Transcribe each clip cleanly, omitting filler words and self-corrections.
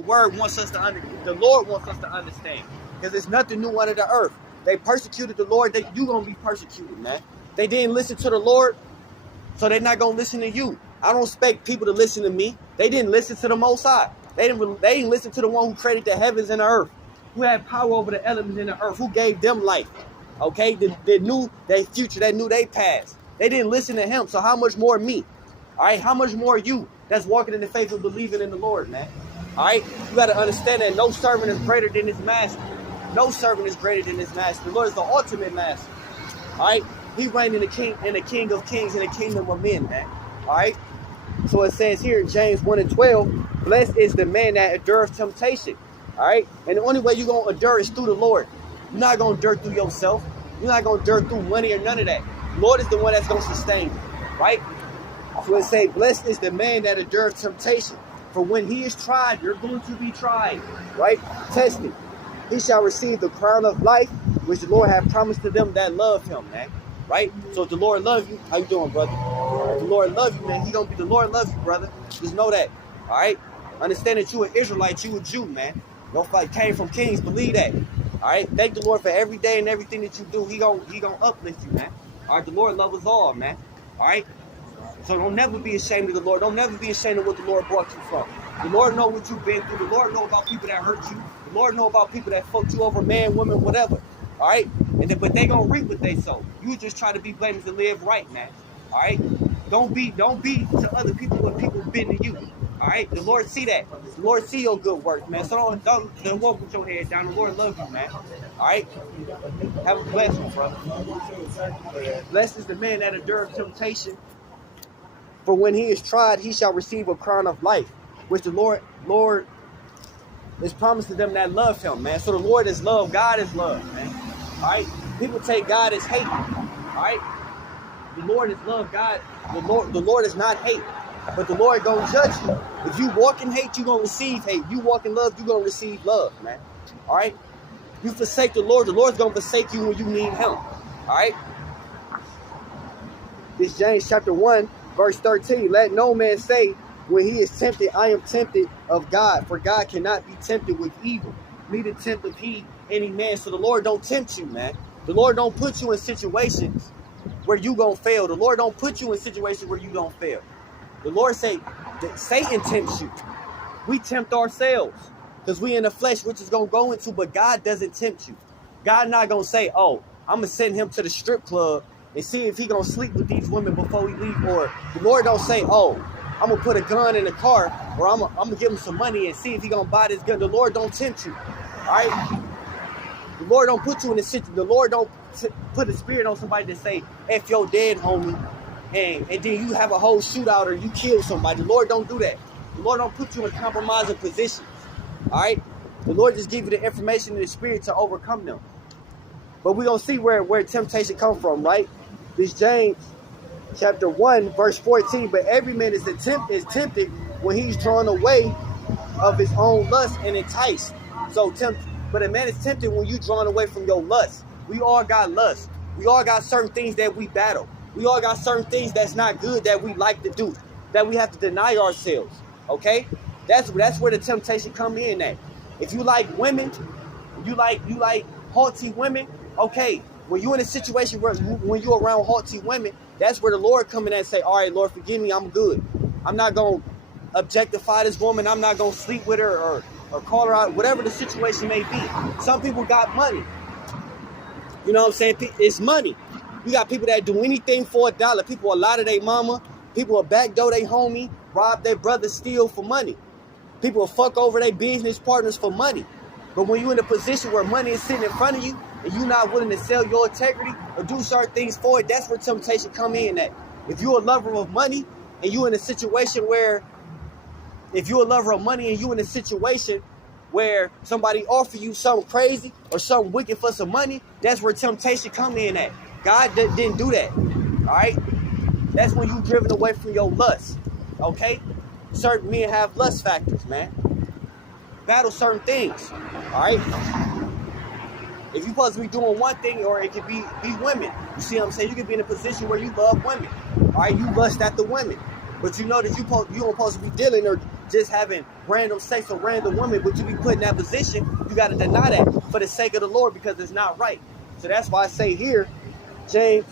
word wants us to the Lord wants us to understand. Because there's nothing new under the earth. They persecuted the Lord, you gonna be persecuted, man. They didn't listen to the Lord, so they're not gonna listen to you. I don't expect people to listen to me. They didn't listen to the Most High. They didn't listen to the one who created the heavens and the earth, who had power over the elements in the earth, who gave them life. Okay, they knew their future, they knew their past. They didn't listen to him, so how much more me? All right, how much more you that's walking in the faith of believing in the Lord, man? All right, you got to understand that no servant is greater than his master. No servant is greater than his master. The Lord is the ultimate master. All right, he reigned in the King of Kings and the kingdom of men, man. All right, so it says here in James 1:12, blessed is the man that endures temptation. All right, and the only way you're gonna endure is through the Lord. You're not gonna endure through yourself. You're not gonna endure through money or none of that. The Lord is the one that's gonna sustain you, right? So it say, blessed is the man that endures temptation. For when he is tried, you're going to be tried, right? Tested. He shall receive the crown of life, which the Lord hath promised to them that love him, man. Right? So if the Lord loves you, how you doing, brother? If the Lord loves you, man, he gonna be the Lord loves you, brother. Just know that. All right? Understand that you an Israelite, you a Jew, man. Your fight came from kings, believe that. All right? Thank the Lord for every day and everything that you do. He gonna uplift you, man. All right, the Lord loves us all, man. All right? So don't never be ashamed of the Lord. Don't never be ashamed of what the Lord brought you from. The Lord know what you've been through. The Lord know about people that hurt you. The Lord know about people that fucked you over, man, woman, whatever. All right? But they gonna reap what they sow. You just try to be blameless and live right, man. All right? Don't be to other people what people been to you. All right? The Lord see that. The Lord see your good work, man. So don't walk with your head down. The Lord loves you, man. All right? Have a blessed one, brother. Blessed is the man that endures temptation. For when he is tried, he shall receive a crown of life, which the Lord is promised to them that love him, man. So the Lord is love. God is love, man. All right? People take God as hate. All right? The Lord is love. God, the Lord is not hate. But the Lord gonna judge you. If you walk in hate, you're gonna receive hate. You walk in love, you're gonna receive love, man. All right? You forsake the Lord's gonna forsake you when you need him. All right? This James chapter 1. Verse 13, let no man say when he is tempted, I am tempted of God, for God cannot be tempted with evil, neither tempteth he any man. So the Lord don't tempt you, man. The Lord don't put you in situations where you gonna fail. The Lord don't put you in situations where you don't fail. The Lord say that Satan tempts you. We tempt ourselves because we in the flesh, which is gonna go into, but God doesn't tempt you. God not gonna say, oh, I'm gonna send him to the strip club and see if he gonna sleep with these women before he leave. Or the Lord don't say, oh, I'm gonna put a gun in the car, or I'm gonna give him some money and see if he gonna buy this gun. The Lord don't tempt you, all right? The Lord don't put you in a situation. The Lord don't put a spirit on somebody to say, F your dead homie, and then you have a whole shootout or you kill somebody. The Lord don't do that. The Lord don't put you in compromising positions, all right? The Lord just give you the information and the spirit to overcome them. But we're gonna see where temptation comes from, right? This James chapter 1, verse 14, but every man is tempted when he's drawn away of his own lust and enticed. But a man is tempted when you drawn away from your lust. We all got lust. We all got certain things that we battle. We all got certain things that's not good that we like to do, that we have to deny ourselves. Okay? That's where the temptation come in at. If you like women, you like haughty women, okay. When you're in a situation where when you're around haughty women, that's where the Lord come in and say, all right, Lord, forgive me, I'm good. I'm not going to objectify this woman. I'm not going to sleep with her or call her out, whatever the situation may be. Some people got money. You know what I'm saying? It's money. You got people that do anything for $1. People will lie to their mama. People will backdoor their homie, rob their brother, steal for money. People will fuck over their business partners for money. But when you're in a position where money is sitting in front of you and you're not willing to sell your integrity or do certain things for it, that's where temptation come in at. If you're a lover of money and you're in a situation where, somebody offer you something crazy or something wicked for some money, that's where temptation come in at. God didn't do that, all right? That's when you're driven away from your lust, okay? Certain men have lust factors, man. Battle certain things, all right? If you're supposed to be doing one thing, or it could be women. You see what I'm saying? You could be in a position where you love women, all right? You lust after women, but you know that you don't supposed to be dealing or just having random sex with random women, but you be put in that position, you got to deny that for the sake of the Lord because it's not right. So that's why I say here, James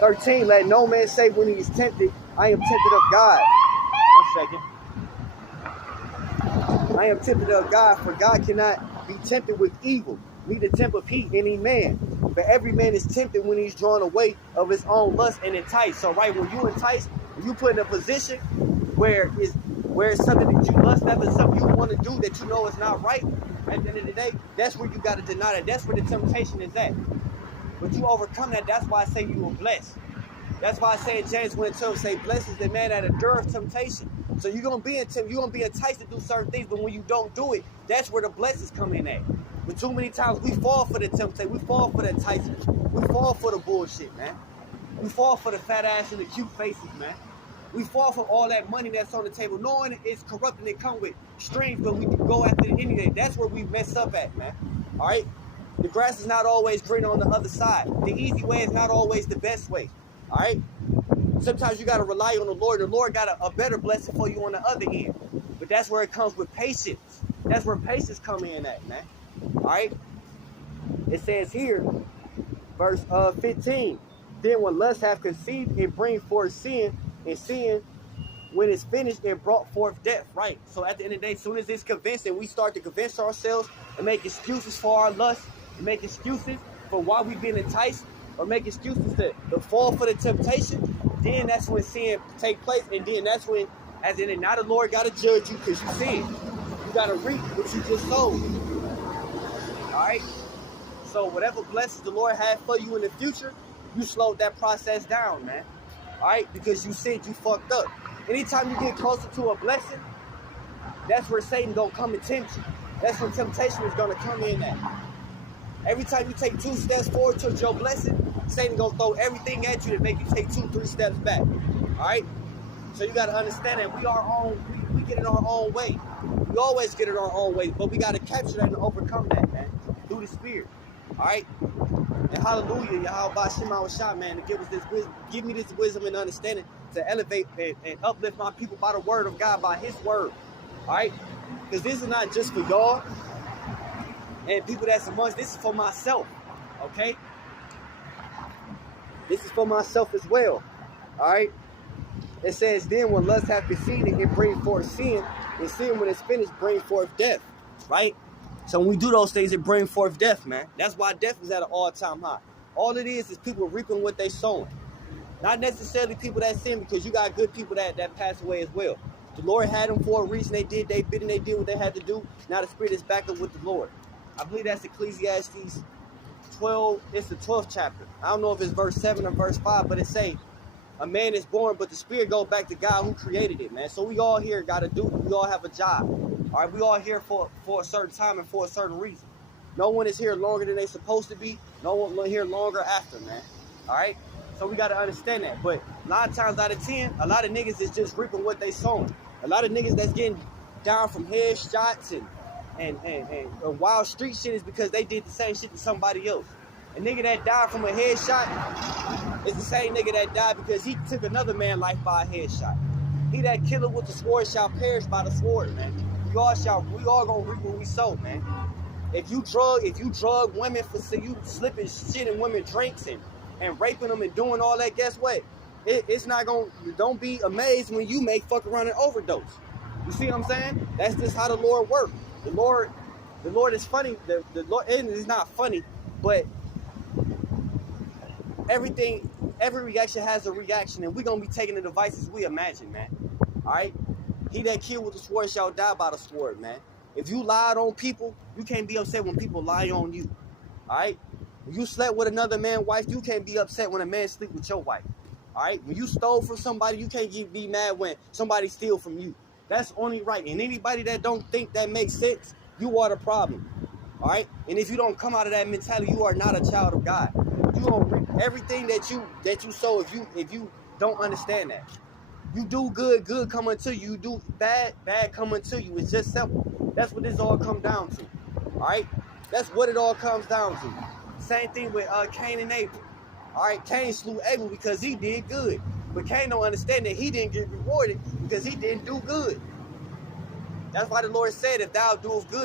13, let no man say when he is tempted, I am tempted of God. 1 second. I am tempted of God, for God cannot be tempted with evil, neither tempt he any man. But every man is tempted when he's drawn away of his own lust and enticed. So right, when you entice, when you put in a position where it's something that you lust after, something you want to do that you know is not right, at the end of the day, that's where you got to deny that. That's where the temptation is at. But you overcome that. That's why I say you are blessed. That's why I say in James 1:12, say, blessed is the man that endureth temptation. So you're gonna be enticed to do certain things, but when you don't do it, that's where the blessings come in at. But too many times we fall for the temptation, we fall for the enticement, we fall for the bullshit, man. We fall for the fat ass and the cute faces, man. We fall for all that money that's on the table, knowing it's corrupt and it come with strings, but we can go after it anyway. That's where we mess up at, man. All right? The grass is not always green on the other side. The easy way is not always the best way. All right? Sometimes you got to rely on the Lord. The Lord got a better blessing for you on the other end. But that's where it comes with patience. That's where patience come in at, man. All right? It says here, verse 15, then when lust hath conceived, it bring forth sin, and sin, when it's finished, it brought forth death, right? So at the end of the day, as soon as it's convinced and we start to convince ourselves and make excuses for our lust, and make excuses for why we've been enticed, or make excuses to fall for the temptation, then that's when sin take place, and then that's when, as in, now the Lord got to judge you because you sinned. You got to reap what you just sowed. All right? So whatever blessings the Lord had for you in the future, you slowed that process down, man. All right? Because you said you fucked up. Anytime you get closer to a blessing, that's where Satan gonna come and tempt you. That's when temptation is gonna come in at. Every time you take 2 steps forward towards your blessing, Satan gonna throw everything at you to make you take 2, 3 steps back. All right? So you gotta understand that we get in our own way. We always get in our own way, but we gotta capture that and overcome that, man, through the Spirit. All right? And hallelujah, Yahweh Shema Shah, man, to give us this wisdom, give me this wisdom and understanding to elevate and uplift my people by the word of God, by his word. All right? Because this is not just for y'all and people that's amongst, this is for myself. Okay? This is for myself as well. All right? It says, then when lust hath conceived, it bring forth sin, and sin when it's finished bring forth death. Right? So when we do those things, it brings forth death, man. That's why death is at an all-time high. All it is people reaping what they sowing. Not necessarily people that sin, because you got good people that pass away as well. The Lord had them for a reason. They did what they had to do. Now the Spirit is back up with the Lord. I believe that's Ecclesiastes 12. It's the 12th chapter. I don't know if it's verse 7 or verse 5, but it say, a man is born, but the Spirit goes back to God who created it, man. So we all here got to do it. We all have a job. All right, we all here for a certain time and for a certain reason. No one is here longer than they supposed to be. No one here longer after, man. All right? So we got to understand that. But 9 times out of 10, a lot of niggas is just reaping what they sowing. A lot of niggas that's getting down from headshots and wild street shit is because they did the same shit to somebody else. A nigga that died from a headshot is the same nigga that died because he took another man's life by a headshot. He that killeth with the sword shall perish by the sword, man. We all gonna reap what we sow, man. If you drug women for you slipping shit in women's drinks and raping them and doing all that, guess what? It's not gonna, don't be amazed when you may fuck around and overdose. You see what I'm saying? That's just how the Lord works. The Lord is funny. The Lord, and it's not funny, but every reaction has a reaction, and we're gonna be taking the devices we imagine, man. All right? He that killed with the sword shall die by the sword, man. If you lied on people, you can't be upset when people lie on you. All right? When you slept with another man's wife, you can't be upset when a man sleep with your wife. All right? When you stole from somebody, you can't be mad when somebody steal from you. That's only right. And anybody that don't think that makes sense, you are the problem. All right? And if you don't come out of that mentality, you are not a child of God. You gonna reap everything that you sow if you don't understand that. You do good, good come unto you. You do bad, bad come unto you. It's just simple. That's what this all comes down to. All right? That's what it all comes down to. Same thing with Cain and Abel. All right? Cain slew Abel because he did good. But Cain don't understand that he didn't get rewarded because he didn't do good. That's why the Lord said, if thou doest good,